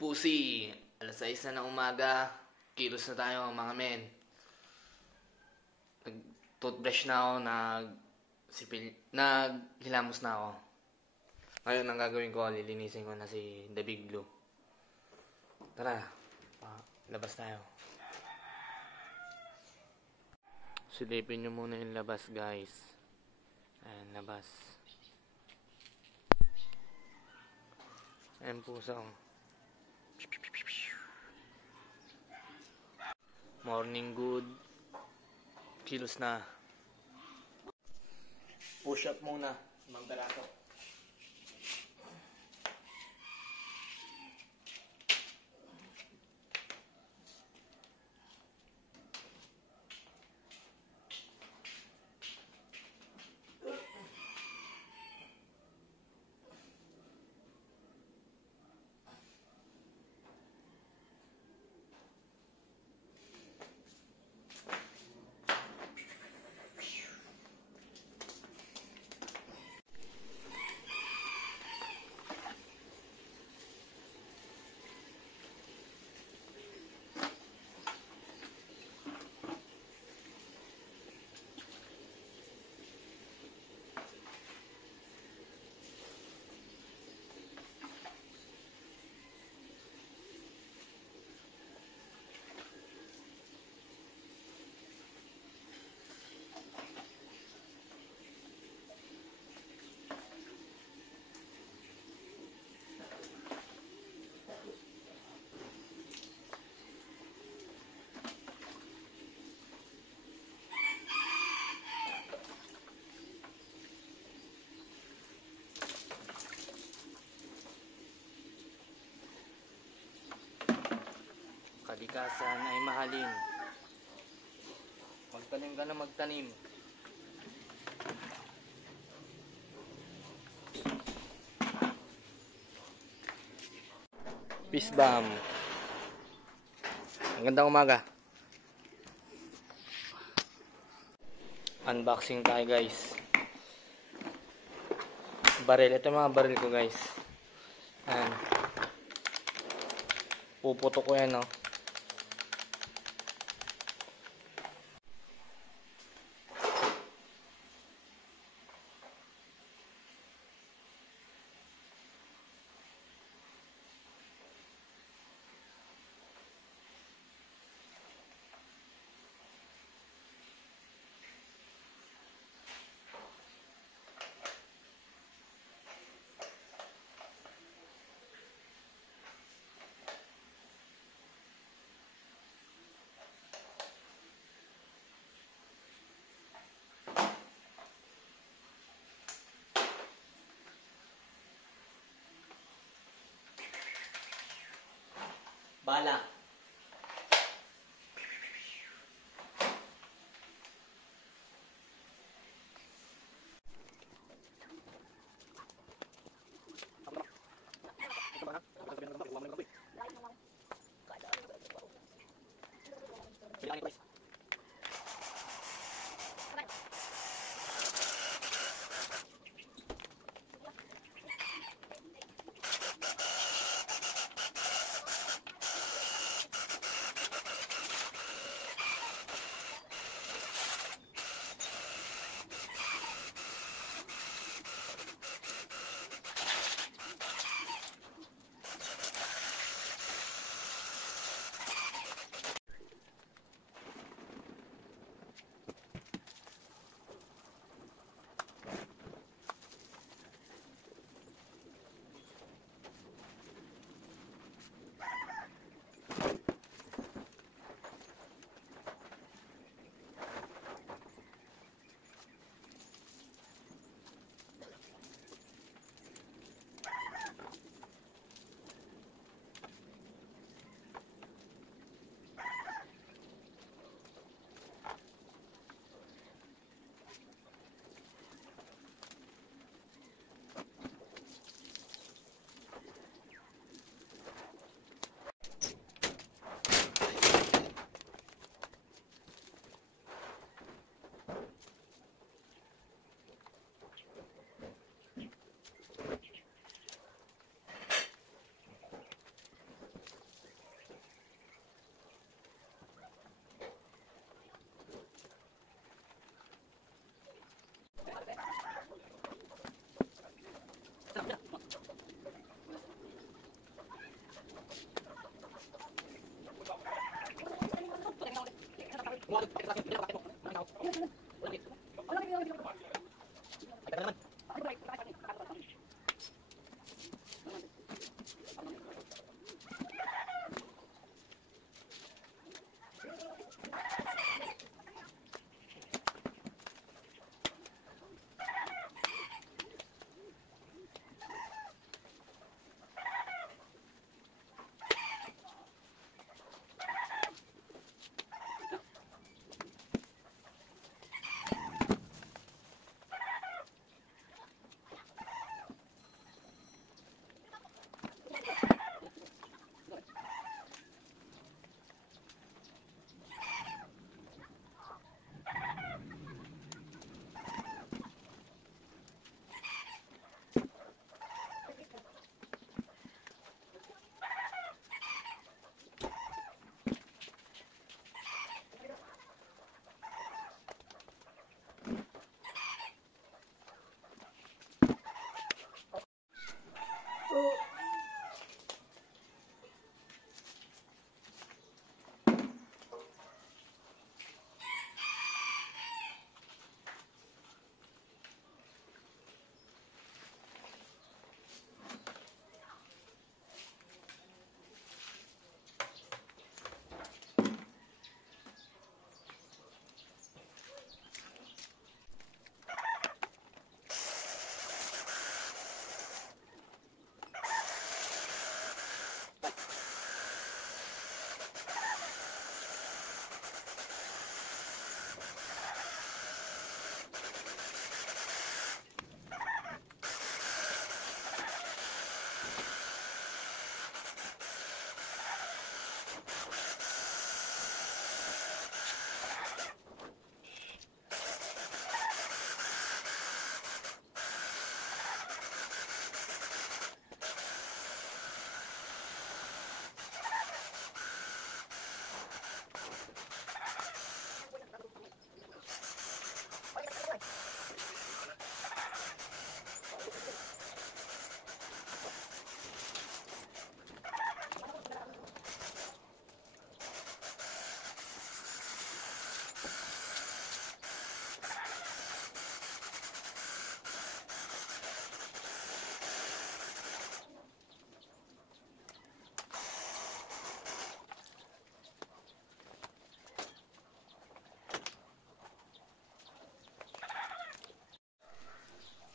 Pusi, alas 6 na ng umaga, kilos na tayo mga men. Nag-toothbrush na ako, naghilamos na ako. Ngayon, ang gagawin ko, lilinisin ko na si The Big Blue. Tara, labas tayo. Silipin nyo muna yung labas, guys. Ayan, labas. Ayan puso. Morning good. Kilos na. Push up muna. Ibang peraso. Kalikasan ay mahalin. Magtanim ka na magtanim. Peace bomb. Magandang umaga. Unboxing tayo, guys. Baril. Ito yung mga baril ko, guys. Ayan. Puputo ko yan, no. Bala.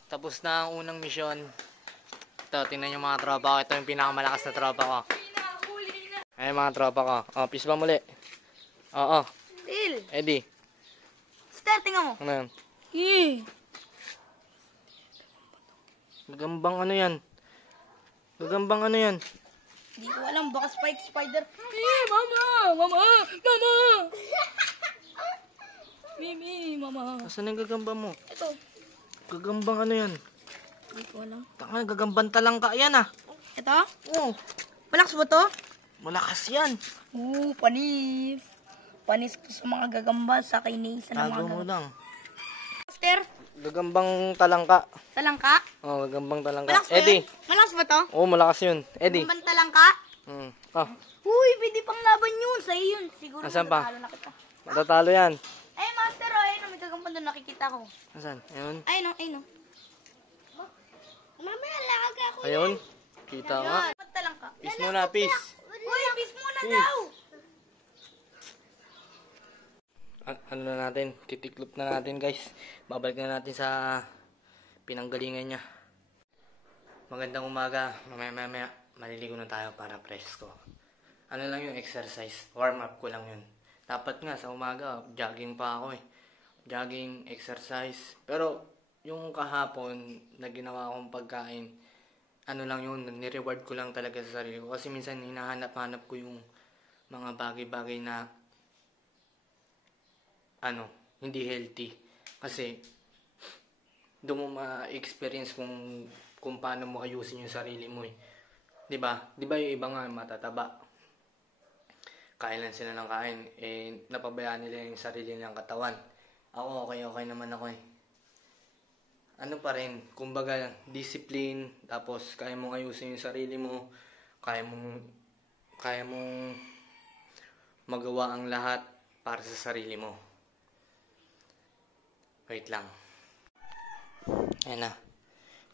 Tapos na ang unang misyon. Ito, tingnan yung mga tropa ko. Ito yung pinakamalakas na tropa ko. Ayan mga tropa ko. O, peace ba muli? Oo. Bill! Eddie. Star, tingnan mo. Ano yan? Eh. Gagambang ano yan? Gagambang ano yan? Hindi ko alam, baka Spike Spider. Mama! Mama! Mama! Mimi, mama. Asan yung gagamba mo? Ito. Gagambang ano yan? Hindi ko alam. Tanga, gagambang talangka yan ah. Ito? Oo. Malakas ba to? Malakas yan. Oo, panis. Panis ko sa mga gagamba sa kinisa ng mga Tago mo gagamba. lang. Master, Gagambang talangka. talangka? Oo, gagambang talangka. Malakas ba Eddie. yun? Malakas ba to? Oo, malakas yun. Eddie. Gagambang talangka? Ah, Uy, pwede pang laban yun. Sa'yo yun. Siguro Asan pa? matatalo na kita. matatalo yan. Ay, master, oh, ayun, may gagambang doon nakikita ko. Asan? Ayun. Ayun, oh, ayun, oh. Mamaya, lakag ako. Ayun. Kita nga. Gagambang talangka. Peace muna, peace. Uy, bis muna daw. Ano na natin? Titiklop na natin guys. Babalik na natin sa pinanggalingan niya. Magandang umaga. Mamaya maliligo na tayo para presko. Ano lang yung exercise. Warm up ko lang yun. Dapat nga sa umaga, jogging pa ako eh. Jogging, exercise. Pero yung kahapon na ginawa kong pagkain, ano lang yun, nireward ko lang talaga sa sarili ko. Kasi minsan hinahanap-hanap ko yung mga bagay-bagay na hindi healthy. Kasi doon mo ma-experience kung paano mo ayusin yung sarili mo eh. 'Di ba? 'Di ba yung iba nga matataba. Kain lang sila ng kain, napabayaan nila yung sarili nilang katawan. Ako okay naman ako eh. Ano pa rin, kumbaga discipline, tapos kaya mong ayusin yung sarili mo, kaya mong magawa ang lahat para sa sarili mo. Wait lang. Ayan na.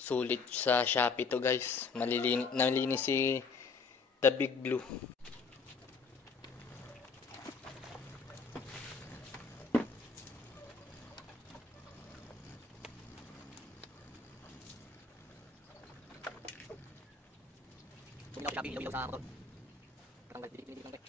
Sulit sa Shopee to guys. Nalinis si The Big Blue. Shopee, ilaw sa motor. Tanggal, dilig lang guys.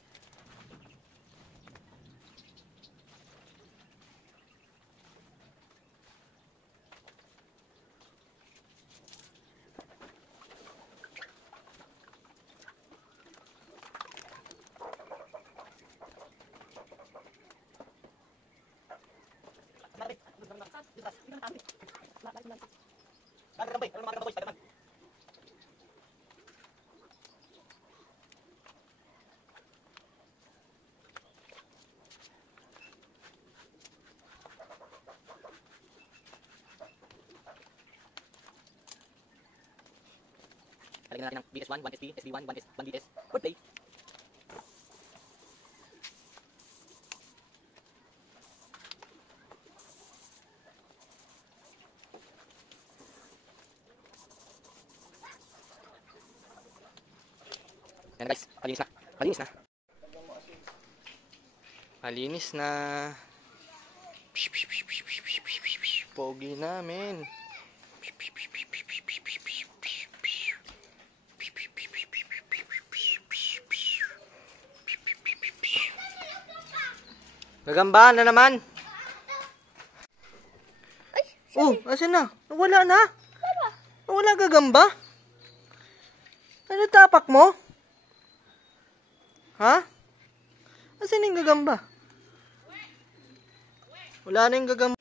Talagyan natin ng BS1, 1SP, SB1, 1BS. Wordplay. Yan guys, malinis na. Malinis na. Malinis na. Pogi namin. Gagambahan na naman. Ay, Oh, asan na? Nawala na. Nawala gagamba. Ano tapak mo? Ha? Asan yung gagamba? Wala na yung gagamba.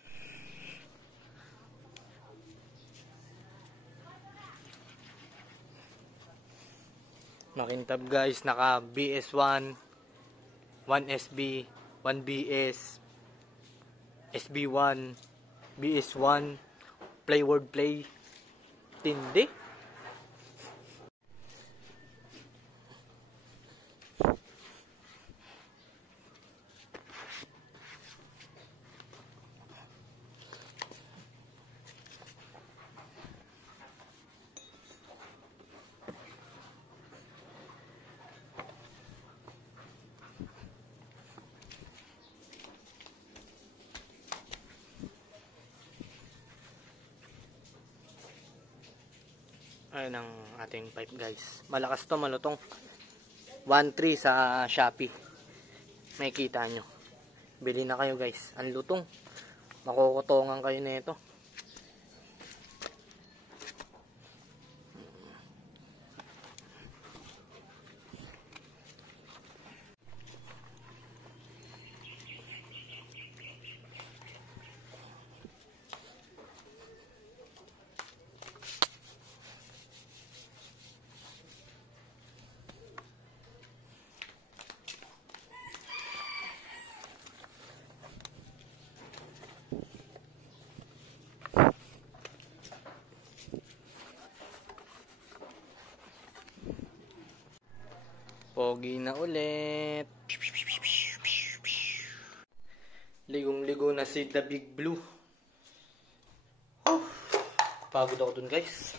Makintab guys, naka BS1, 1SB, 1BS, SB1, BS1, play word play. Tindi. Ayun ang ating pipe guys. Malakas to, malutong. 1.3 sa Shopee. Makikita nyo. Bili na kayo guys. Ang lutong. Makukutongan kayo na ito. Pogi na ulit. Ligong-ligo na si The Big Blue. Pagod ako dun guys.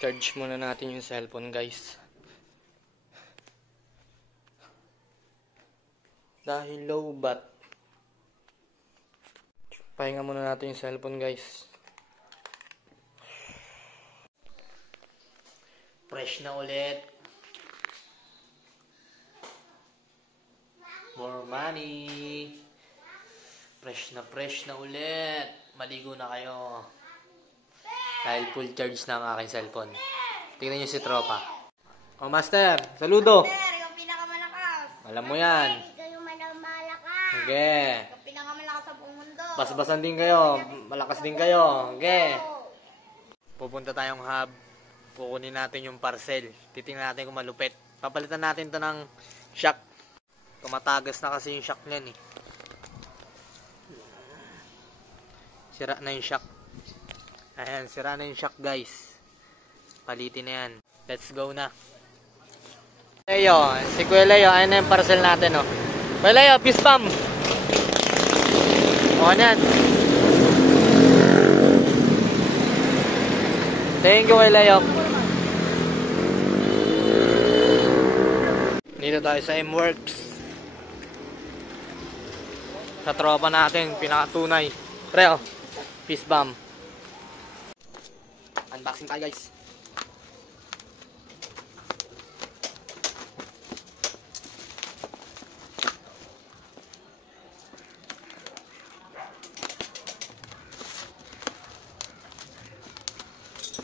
Charge muna natin yung cellphone guys. Dahil low bat. Pahinga muna natin yung cellphone guys. Fresh na ulit. More money. Fresh na ulit. Maligo na kayo. Dahil full charge na ang aking cellphone. Tingnan nyo si tropa. Oh master, saludo. Sir, yung pinakamalakas. Alam mo yan. Ikaw yung malakas. Okay. Yung pinakamalakas sa buong mundo. Basbasan din kayo. Malakas din kayo. Okay. Pupunta tayong hub. Kukunin natin yung parcel. Titingnan natin kung malupit. Papalitan natin to ng shock. Tumatagas na kasi yung shock niyan eh. Sira na yung shock. Ayan, sira na yung shock guys. Palitin na yan. Let's go na. Leo, si Kuya Leo, ayun na yung parcel natin oh. Kuya Leo, peace bomb. Mukha na yan. Thank you kay Layok. Dito tayo sa M-Works. Sa tropa natin, pinakatunay. Pre, oh. Peace bomb. Unboxing tayo, guys.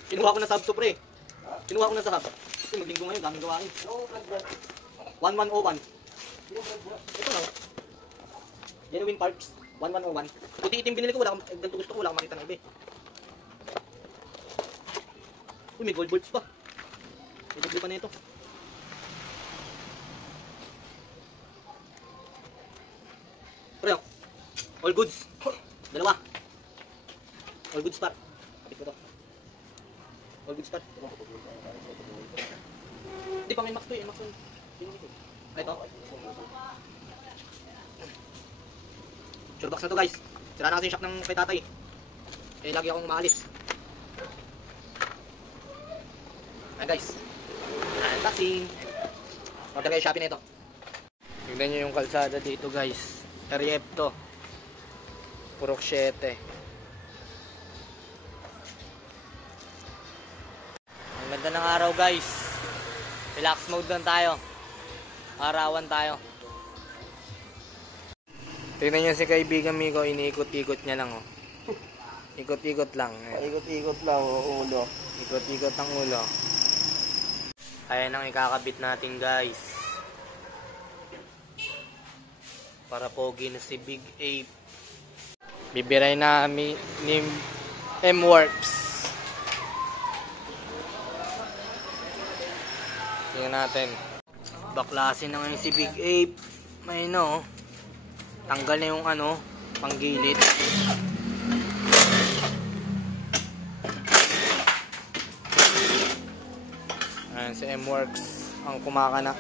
Kinuha ko na sub to, pre. Kinuha ko na sa hub. Kasi maglinggo ngayon, daming gawain. 1101. Ito lang. Genuine parts. 1101. Puti itim binili ko, wala akong ganito gusto ko, wala akong makita ng iba. Uy, may gold bolts pa. May doble pa na ito. Pre, oh. All goods. Dalawa. All goods par. Kapit ko to. All goods par. Hindi pa may max to eh. Max to. Ay, ito. Sure box na to, guys. Sira na kasi yung shock ng kay tatay. Eh, lagi akong maalis. Ayan, guys. Unboxing. Order kayo Shopee na ito. Tignan nyo yung kalsada dito, guys. RF to. Purok 7. Ang ganda ng araw, guys. Relax mode lang tayo. Arawan tayo. Tignan nyo si kaibigan Miko, iniikot-ikot niya lang, oh. Ikot-ikot lang. Ikot-ikot lang ang ulo. Ikot-ikot ang ulo. Ayan ang ikakabit natin, guys. Para pogi na si Big Ape. Bibiray na ni M-Works. Tingnan natin. Baklasin na ngayon si Big Ape. May no. Tanggal na yung ano, panggilid. Ayan, si M-Works ang kumakana.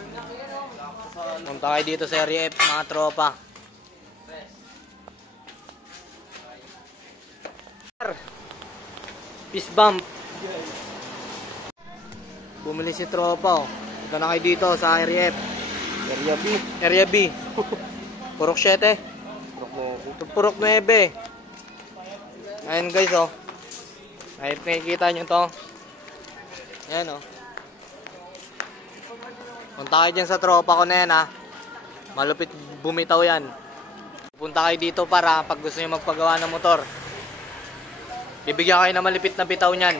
Punta kayo dito sa Area F, mga tropa. Peace bump. Bumili si tropa, oh. Punta na kayo dito sa Area F. Area B. Area B. Purok 7. Purok 9. Ayan, guys, oh. Ay, nakikita nyo to. Ayan, oh. Punta kayo dyan sa tropa ko na yan, ha. Malupit bumitaw yan. Punta kayo dito para pag gusto nyo magpagawa ng motor. Bibigyan kayo ng malupit na bitaw nyan.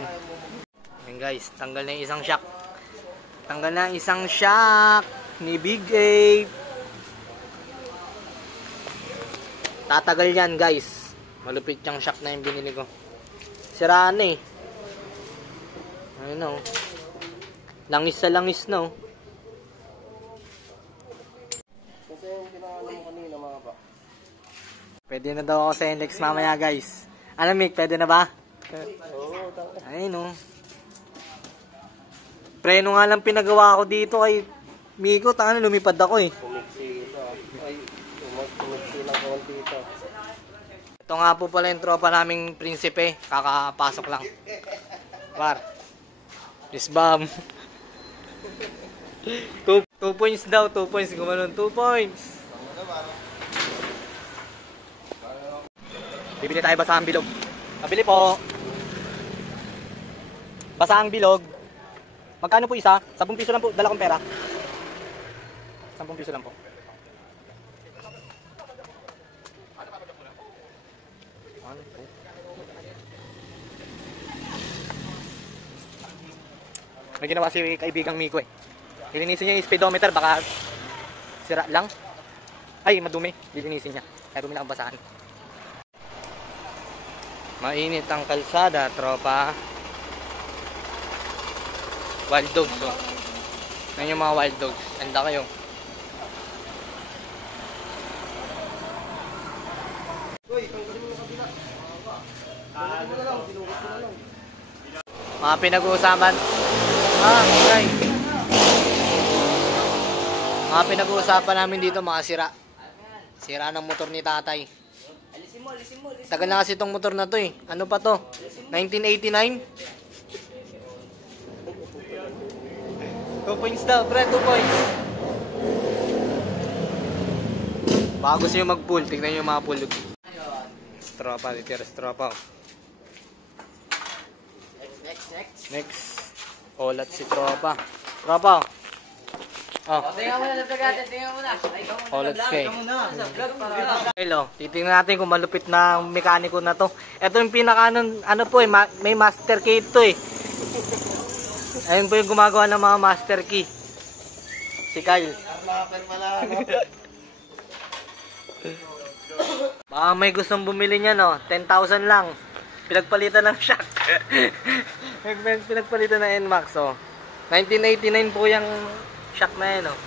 Ayan, guys, tanggal na yung isang shock. Tanggal na yung isang shock ni Big Ape. Tatagal yan, guys. Malupit yung shock na yung binili ko. Siraan eh. Ayun, oh. Langis sa langis, no. Kasi yung kinakalan mo kanina, mga ba? Pwede na daw ako sa NLEX mamaya, guys. Alam, Mick, pwede na ba? Oo, tama. Ayun, oh. Preno nga lang pinagawa ko dito kay Miko. Tangan, lumipad ako eh. Umiksi ito. Ay, umiksi lang kaunti ito. Ito nga po pala yung tropa naming prinsipe. Kakapasok lang. Par. This bomb. 2 points daw. 2 points. Gumanon. 2 points. Bibili tayo basahang bilog. Pabili po. Basahang bilog. Magkano po isa? 10 piso lang po. Dala kong pera. 10 piso lang po. May ginawa si kaibigang Miko eh. Lilinisin niya yung speedometer, baka sira lang. Ay, madumi. Lilinisin niya. Kaya bumili akong basahan. Mainit ang kalsada, tropa. Wild dogs, oh. Yan yung mga wild dogs. Handa kayo. Mga pinag-uusapan. Okay. Mga pinag-uusapan namin dito, mga sira. Sira ng motor ni tatay. Tagal na kasi itong motor na to eh. Ano pa to? 1989? 2 points daw, pre, 2 points. Baka gusto nyo mag-pull, tignan nyo yung mga pull. Stropa, titira stropa. Next. Olat si tropa. Tropa. Oh. Tingnan mo na, tingnan mo na. Olat kay. Hello, titingnan natin kung malupit na ang mekaniko na to. Ito yung pinaka ano po eh, may master key ito eh. Ayun po yung gumagawa ng mga master key. Si Kyle. Baka may gustong bumili niya no, 10,000 lang. Pinagpalitan ng shock. Pinagpalitan ng NMAX oh. 1989 po yung shock na yun oh.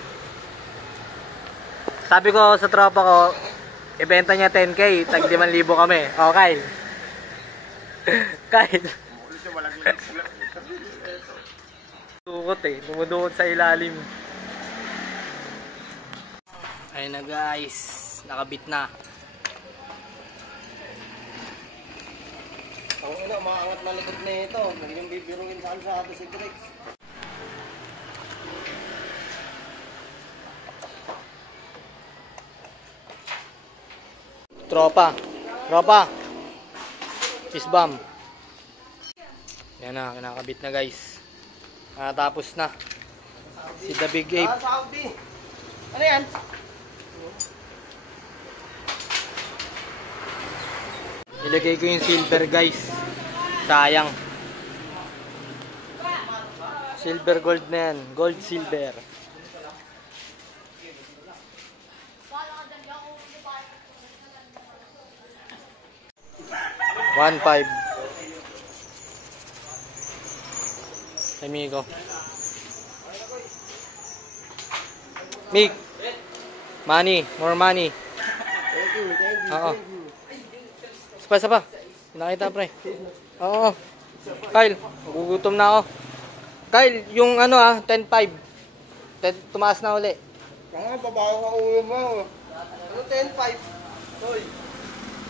Sabi ko sa tropa ko, ibenta niya 10k, tag 5,000 kami. Oh, Kyle. Kyle. Tukot eh, dumudukot sa ilalim. Ayun na guys, nakabit na. Ang ina, umaangat na likod na ito. Naging bibiruin sa kalsada si Drex. Tropa. Fist bump. Yan na, kinakabit na guys. Natapos na. Si The Big Ape. Saudi. Ano yan? Ilagay ko yung silver guys. Sayang. Silver gold na yan. Gold silver. $1.5. Amigo. Mick. Money. More money. Oo. Sapa. Nakita pre. Oo. Kyle, gugutom na ako. Kyle, yung ano 10.5. Tumaas na uli. Mga babae ka ulo mo. Ano 10.5? Hoy.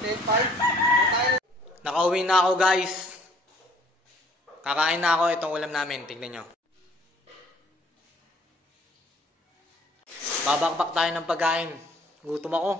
10.5? Nakauwi na ako guys. Kakain na ako itong ulam namin. Tignan nyo. Babakbak tayo ng pagkain. Gutom ako.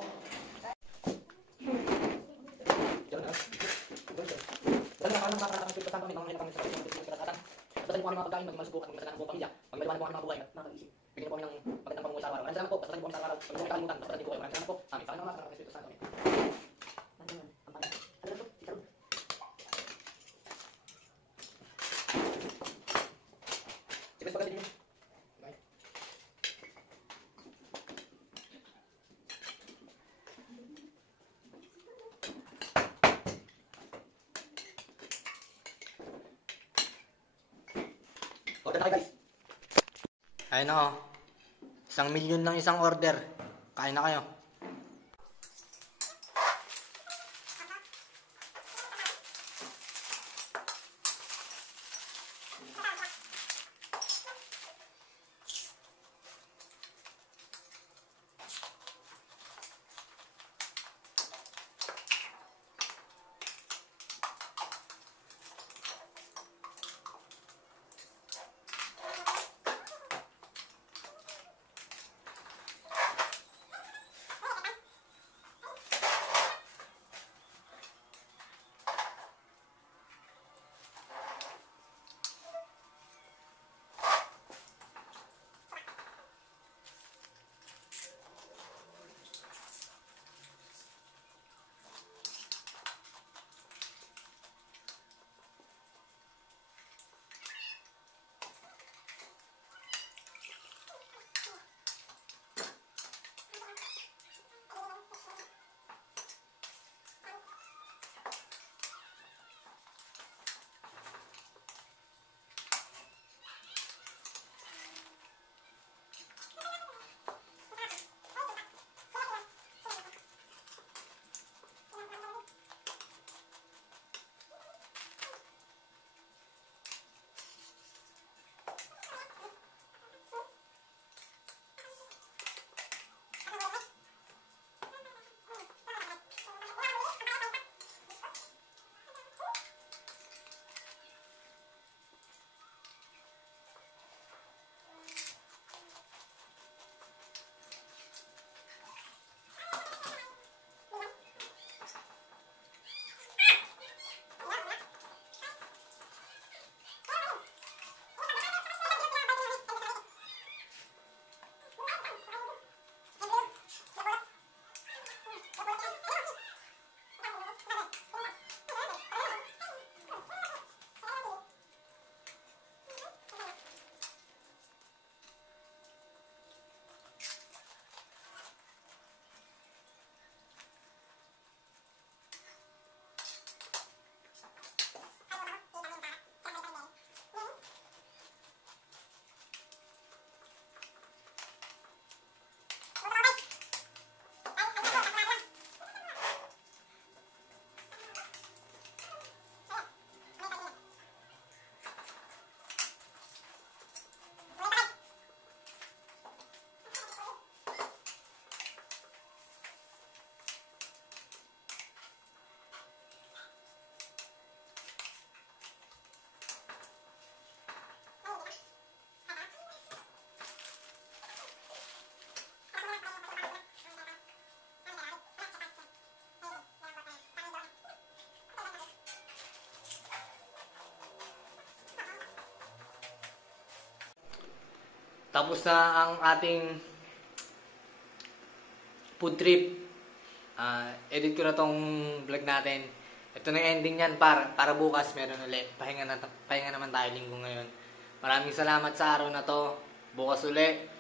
Order na kayo guys. Ayun na oh. 1,000,000 lang isang order. Kain na kayo. Tapos na ang ating food trip. Edit ko na tong vlog natin. Ito na yung ending niyan para bukas meron ulit. Pahinga naman tayo linggo ngayon. Maraming salamat sa araw na to. Bukas ulit.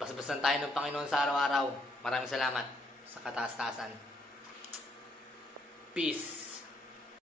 Basbasan tayo ng Panginoon sa araw-araw. Maraming salamat sa kataas-taasan. Peace.